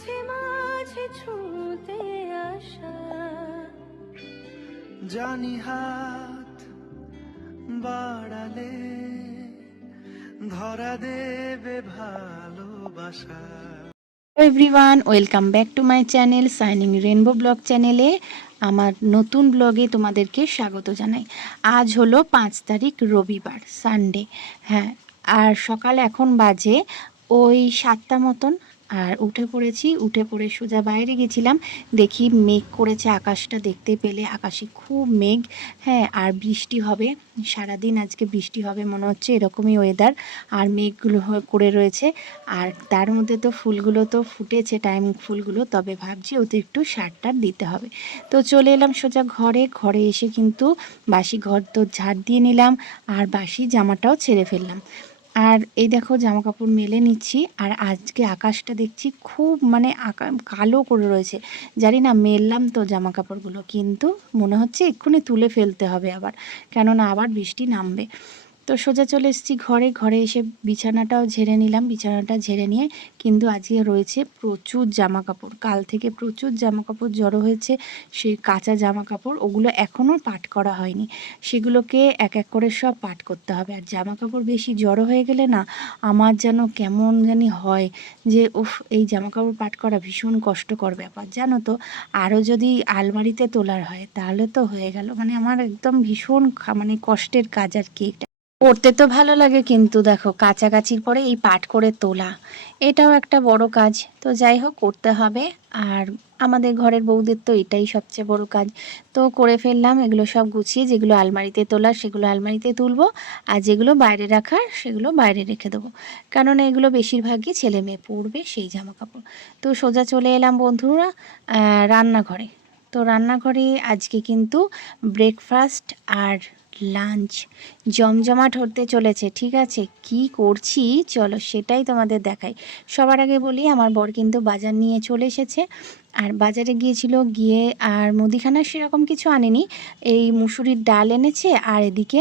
মাঝে মাঝে ছুঁতে আসা, জানি হাত বাড়ালে ধরা দেবে ভালোবাসা। Everyone, welcome back to my channel signing rainbow blog চ্যানেলে। আমার নতুন ব্লগে তোমাদেরকে স্বাগত জানাই। আজ হলো 5 তারিখ, রবিবার, সানডে। হ্যাঁ, আর সকাল এখন বাজে ওই 7টা মতন। আর উঠে পড়ে সোজা বাইরে গেছিলাম। দেখি মেঘ করেছে, আকাশটা দেখতে পেলে আকাশে খুব মেঘ। হ্যাঁ, আর বৃষ্টি হবে, সারাদিন আজকে বৃষ্টি হবে মনে হচ্ছে, এরকমই ওয়েদার। আর মেঘগুলো করে রয়েছে, আর তার মধ্যে তো ফুলগুলো তো ফুটেছে, টাইম ফুলগুলো, তবে ভাবছি ওতে একটু সার টার দিতে হবে। তো চলে এলাম সোজা ঘরে এসে কিন্তু বাসি ঘর তো ঝাড় দিয়ে নিলাম, আর বাসি জামাটাও ছেড়ে ফেললাম। আর এই দেখো জামা কাপড় মেলে নিচ্ছি। আর আজকে আকাশটা দেখছি খুব মানে কালো করে রয়েছে। জানি না, মেললাম তো জামা কাপড়গুলো, কিন্তু মনে হচ্ছে এক্ষুনি তুলে ফেলতে হবে আবার, কেননা আবার বৃষ্টি নামবে। তো সোজা চলে এসেছি ঘরে এসে বিছানাটাও ঝেড়ে নিলাম। বিছানাটা ঝেড়ে নিয়ে কিন্তু আজকে রয়েছে প্রচুর জামা কাপড়। কাল থেকে প্রচুর জামা কাপড় জড়ো হয়েছে, সেই কাঁচা জামা কাপড়, ওগুলো এখনও পাট করা হয়নি। সেগুলোকে এক এক করে সব পাট করতে হবে। আর জামা কাপড় বেশি জড়ো হয়ে গেলে না, আমার যেন কেমন জানি হয় যে উফ, এই জামা কাপড় পাট করা ভীষণ কষ্টকর ব্যাপার, জানো তো। আরও যদি আলমারিতে তোলার হয় তাহলে তো হয়ে গেল, মানে আমার একদম ভীষণ মানে কষ্টের কাজ আর কি। পড়তে তো ভালো লাগে, কিন্তু দেখো কাছাকাছির পরে এই পাট করে তোলা, এটাও একটা বড় কাজ। তো যাই হোক, করতে হবে। আর আমাদের ঘরের বউদের তো এটাই সবচেয়ে বড় কাজ। তো করে ফেললাম এগুলো সব গুছিয়ে, যেগুলো আলমারিতে তোলার সেগুলো আলমারিতে তুলবো, আর যেগুলো বাইরে রাখার সেগুলো বাইরে রেখে দেবো, কেননা এগুলো বেশিরভাগই ছেলে মেয়ে পরবে সেই জামা কাপড়। তো সোজা চলে এলাম বন্ধুরা রান্নাঘরে। তো রান্নাঘরে আজকে কিন্তু ব্রেকফাস্ট আর লাঞ্চ জমজমাট হতে চলেছে। ঠিক আছে, কি করছি চলো সেটাই তোমাদের দেখাই। সবার আগে বলি, আমার বর কিন্তু বাজার নিয়ে চলে এসেছে। আর বাজারে গিয়েছিল, গিয়ে আর মুদিখানা সেরকম কিছু আনেনি, এই মুসুরির ডাল এনেছে, আর এদিকে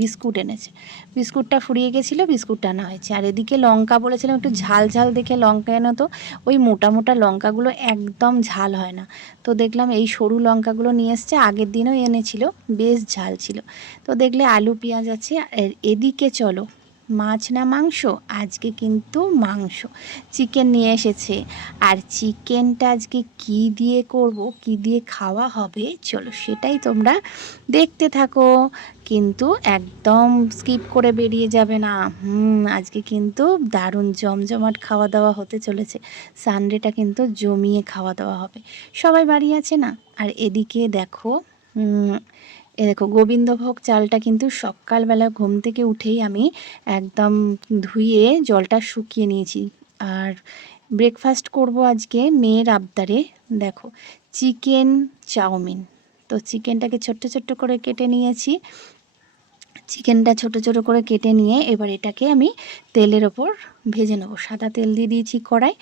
বিস্কুট এনেছে। বিস্কুটটা ফুরিয়ে গেছিলো, বিস্কুটটা আনা হয়েছে। আর এদিকে লঙ্কা বলেছিলাম একটু ঝাল ঝাল দেখে লঙ্কা এনো, তো ওই মোটা মোটা লঙ্কাগুলো একদম ঝাল হয় না। তো দেখলাম এই সরু লঙ্কাগুলো নিয়ে এসছে, আগের দিনও এনেছিল, বেশ ঝাল ছিল। তো দেখলে আলু পেঁয়াজ আছে। আর এদিকে চলো, মাছ না মাংস, আজকে কিন্তু মাংস, চিকেন নিয়ে এসেছে। আর চিকেনটা আজকে কি দিয়ে করব, কি দিয়ে খাওয়া হবে, চলো সেটাই তোমরা দেখতে থাকো, কিন্তু একদম স্কিপ করে বেরিয়ে যাবে না। আজকে কিন্তু দারুণ জমজমাট খাওয়া দাওয়া হতে চলেছে। সানডেটা কিন্তু জমিয়ে খাওয়া দাওয়া হবে, সবাই বাড়ি আছে না। আর এদিকে দেখো, এ দেখো গোবিন্দভোগ চালটা কিন্তু সকালবেলা ঘুম থেকে উঠেই আমি একদম ধুয়ে জলটা শুকিয়ে নিয়েছি। আর ব্রেকফাস্ট করব আজকে মেয়ের আবদারে, দেখো চিকেন চাউমিন। তো চিকেনটাকে ছোট্ট ছোট্ট করে কেটে নিয়েছি। চিকেনটা ছোট ছোট করে কেটে নিয়ে এবার এটাকে আমি তেলের ওপর ভেজে নেবো। সাদা তেল দিয়ে দিয়েছি কড়াই,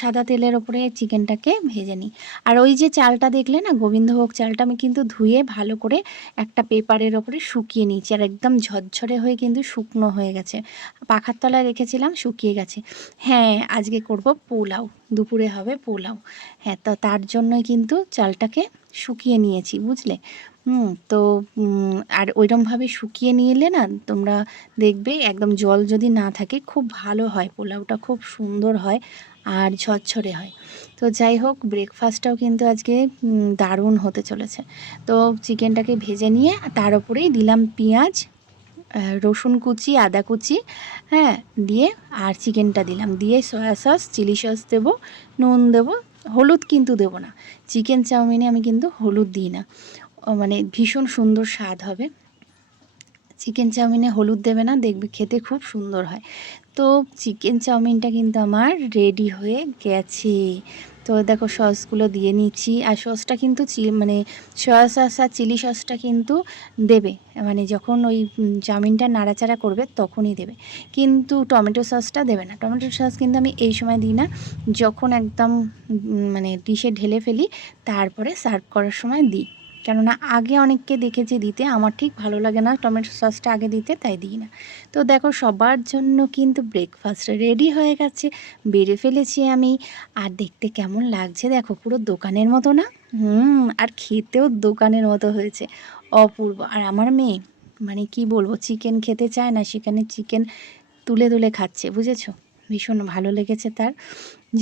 সাদা তেলের ওপরে চিকেনটাকে ভেজে নিই। আর ওই যে চালটা দেখলে না, গোবিন্দভোগ চালটা, আমি কিন্তু ধুয়ে ভালো করে একটা পেপারের ওপরে শুকিয়ে নিয়েছি। আর একদম ঝরঝরে হয়ে কিন্তু শুকনো হয়ে গেছে, পাখার তলায় রেখেছিলাম, শুকিয়ে গেছে। হ্যাঁ, আজকে করব পোলাও, দুপুরে হবে পোলাও। হ্যাঁ, তো তার জন্যই কিন্তু চালটাকে শুকিয়ে নিয়েছি, বুঝলে। তো আর ওইরকমভাবে শুকিয়ে নিলে না, তোমরা দেখবে একদম জল যদি না থাকে খুব ভালো হয়, পোলাওটা খুব সুন্দর হয় আর ঝরঝরে হয়। তো যাই হোক, ব্রেকফাস্টটাও কিন্তু আজকে দারুণ হতে চলেছে। তো চিকেনটাকে ভেজে নিয়ে তার উপরেই দিলাম পেঁয়াজ, রসুন কুচি, আদা কুচি, হ্যাঁ, দিয়ে আর চিকেনটা দিলাম, দিয়ে সয়া সস, চিলি সস দেবো, নুন দেবো, হলুদ কিন্তু দেবো না। চিকেন চাউমিনে আমি কিন্তু হলুদ দিই না, মানে ভীষণ সুন্দর স্বাদ হবে। চিকেন চাউমিনে হলুদ দেবে না, দেখবে খেতে খুব সুন্দর হয়। তো চিকেন চাউমিনটা কিন্তু আমার রেডি হয়ে গেছে। তো দেখো সসগুলো দিয়ে নিচ্ছি। আর সসটা কিন্তু মানে সয়া সস আর চিলি সসটা কিন্তু দেবে, মানে যখন ওই চাউমিনটা নাড়াচাড়া করবে তখনই দেবে, কিন্তু টমেটো সসটা দেবে না। টমেটো সস কিন্তু আমি এই সময় দিই না, যখন একদম মানে ডিশে ঢেলে ফেলি তারপরে সার্ভ করার সময় দিই। কেননা আগে অনেককে দেখেছি দিতে, আমার ঠিক ভালো লাগে না টমেটো সসটা আগে দিতে, তাই দিই না। তো দেখো সবার জন্য কিন্তু ব্রেকফাস্ট রেডি হয়ে গেছে, বেড়ে ফেলেছি আমি। আর দেখতে কেমন লাগছে দেখো, পুরো দোকানের মতো না? আর খেতেও দোকানের মতো হয়েছে, অপূর্ব। আর আমার মেয়ে মানে কি বলবো, চিকেন খেতে চায় না, সেখানে চিকেন তুলে তুলে খাচ্ছে, বুঝেছো? ভীষণ ভালো লেগেছে তার।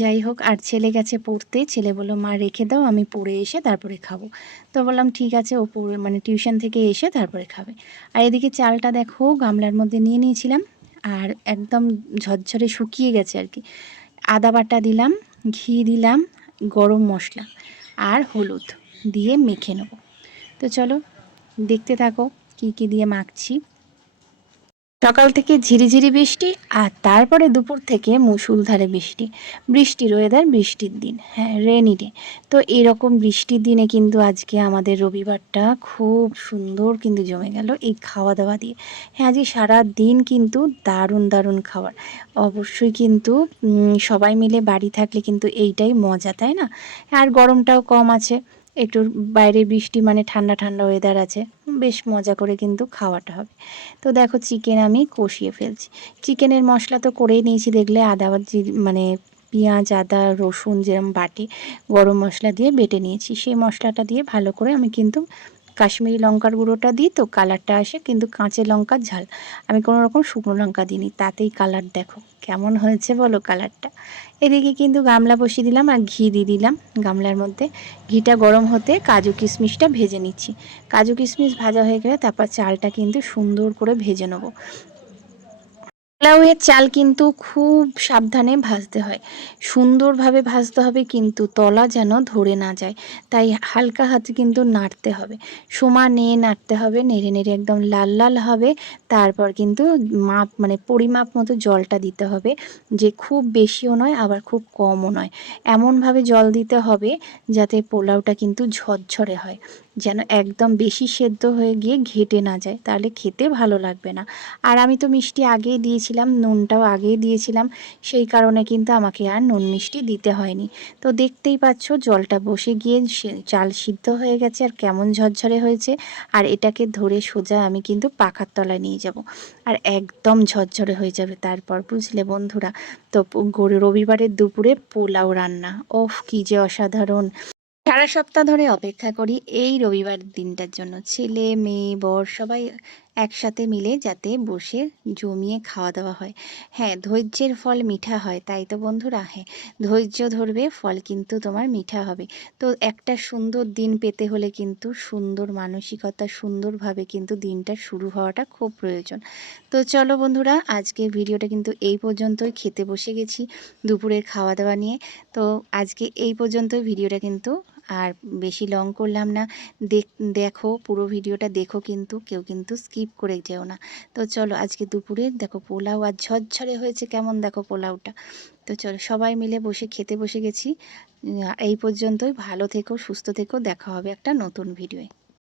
যাই হোক, আর ছেলে গেছে পড়তে, ছেলে বললো মা রেখে দাও, আমি পড়ে এসে তারপরে খাবো। তো বললাম ঠিক আছে, ও পড়ে মানে টিউশন থেকে এসে তারপরে খাবে। আর এদিকে চালটা দেখো গামলার মধ্যে নিয়ে নিয়েছিলাম, আর একদম ঝরঝরে শুকিয়ে গেছে আর কি। আদা বাটা দিলাম, ঘি দিলাম, গরম মশলা আর হলুদ দিয়ে মেখে নেব। তো চলো দেখতে থাকো কি কি দিয়ে মাখছি। সকাল থেকে ঝিরিঝিরি বৃষ্টি, আর তারপরে দুপুর থেকে মুষলধারে বৃষ্টি। বৃষ্টির ওয়েদার, বৃষ্টির দিন, হ্যাঁ রেনি ডে। তো এরকম বৃষ্টির দিনে কিন্তু আজকে আমাদের রবিবারটা খুব সুন্দর কিন্তু জমে গেল এই খাওয়া দাওয়া দিয়ে। হ্যাঁ আজকে সারা দিন কিন্তু দারুণ দারুণ খাবার। অবশ্যই কিন্তু সবাই মিলে বাড়ি থাকলে কিন্তু এইটাই মজা, তাই না? আর গরমটাও কম আছে, একটু বাইরে বৃষ্টি মানে ঠান্ডা ঠান্ডা ওয়েদার আছে, বেশ মজা করে কিন্তু খাওয়াটা হবে। তো দেখো চিকেন আমি কষিয়ে ফেলছি। চিকেনের মশলা তো করেই নিয়েছি, দেখলে আদা মানে পেঁয়াজ আদা রসুন যেরকম বাটি, গরম মশলা দিয়ে বেটে নিয়েছি, সেই মশলাটা দিয়ে ভালো করে আমি কিন্তু কাশ্মীরি লঙ্কার গুঁড়োটা দিই তো কালারটা আসে, কিন্তু কাঁচা লঙ্কার ঝাল, আমি কোনো রকম শুকনো লঙ্কা দিইনি, তাতেই কালার দেখো কেমন হয়েছে বলো কালারটা। এদিকে কিন্তু গামলা বসিয়ে দিলাম আর ঘি দিয়ে দিলাম গামলার মধ্যে। ঘিটা গরম হতে কাজু কিশমিশটা ভেজে নিচ্ছি। কাজু কিশমিশ ভাজা হয়ে গেলে তারপর চালটা কিন্তু সুন্দর করে ভেজে নেবো। পোলাওয়ের চাল কিন্তু খুব সাবধানে ভাজতে হয়, সুন্দরভাবে ভাজতে হবে, কিন্তু তলা যেন ধরে না যায়, তাই হালকা হাতে কিন্তু নাড়তে হবে, সমানে নাড়তে হবে, নেড়ে নেড়ে একদম লাল লাল হবে। তারপর কিন্তু মাপ মানে পরিমাপ মতো জলটা দিতে হবে, যে খুব বেশিও নয় আবার খুব কমও নয়, এমনভাবে জল দিতে হবে যাতে পোলাওটা কিন্তু ঝরঝরে হয়, যেন একদম বেশি সেদ্ধ হয়ে গিয়ে ঘেটে না যায়, তাহলে খেতে ভালো লাগবে না। আর আমি তো মিষ্টি আগেই দিয়েছিলাম, নুনটাও আগেই দিয়েছিলাম, সেই কারণে কিন্তু আমাকে আর নুন মিষ্টি দিতে হয়নি। তো দেখতেই পাচ্ছ জলটা বসে গিয়ে চাল সিদ্ধ হয়ে গেছে আর কেমন ঝরঝরে হয়েছে। আর এটাকে ধরে সোজা আমি কিন্তু পাখার তলায় নিয়ে যাব, আর একদম ঝরঝরে হয়ে যাবে তারপর, বুঝলে বন্ধুরা? তো রবিবারের দুপুরে পোলাও রান্না, ওফ কি যে অসাধারণ। সারা সপ্তাহ ধরে অপেক্ষা করি এই রবিবার দিনটার জন্য, ছেলে মেয়ে বর সবাই একসাথে মিলে যাতে বসে জমিয়ে খাওয়া দাওয়া হয়। হ্যাঁ ধৈর্যের ফল মিঠা হয়, তাই তো বন্ধুরা? হ্যাঁ ধৈর্য ধরবে, ফল কিন্তু তোমার মিঠা হবে। তো একটা সুন্দর দিন পেতে হলে কিন্তু সুন্দর মানসিকতা, সুন্দরভাবে কিন্তু দিনটা শুরু হওয়াটা খুব প্রয়োজন। তো চলো বন্ধুরা, আজকে ভিডিওটা কিন্তু এই পর্যন্তই, খেতে বসে গেছি দুপুরের খাওয়া দাওয়া নিয়ে। তো আজকে এই পর্যন্তই ভিডিওটা কিন্তু, আর বেশি লং করলাম না। দেখো পুরো ভিডিওটা দেখো, কিন্তু কেউ কিন্তু স্কিপ করে যেও না। তো চলো আজকে দুপুরে দেখো পোলাও আর ঝরঝরে হয়েছে কেমন, দেখো পোলাওটা। তো চলো সবাই মিলে বসে খেতে বসে গেছি। এই পর্যন্তই, ভালো থেকো, সুস্থ থেকো, দেখা হবে একটা নতুন ভিডিওয়ে।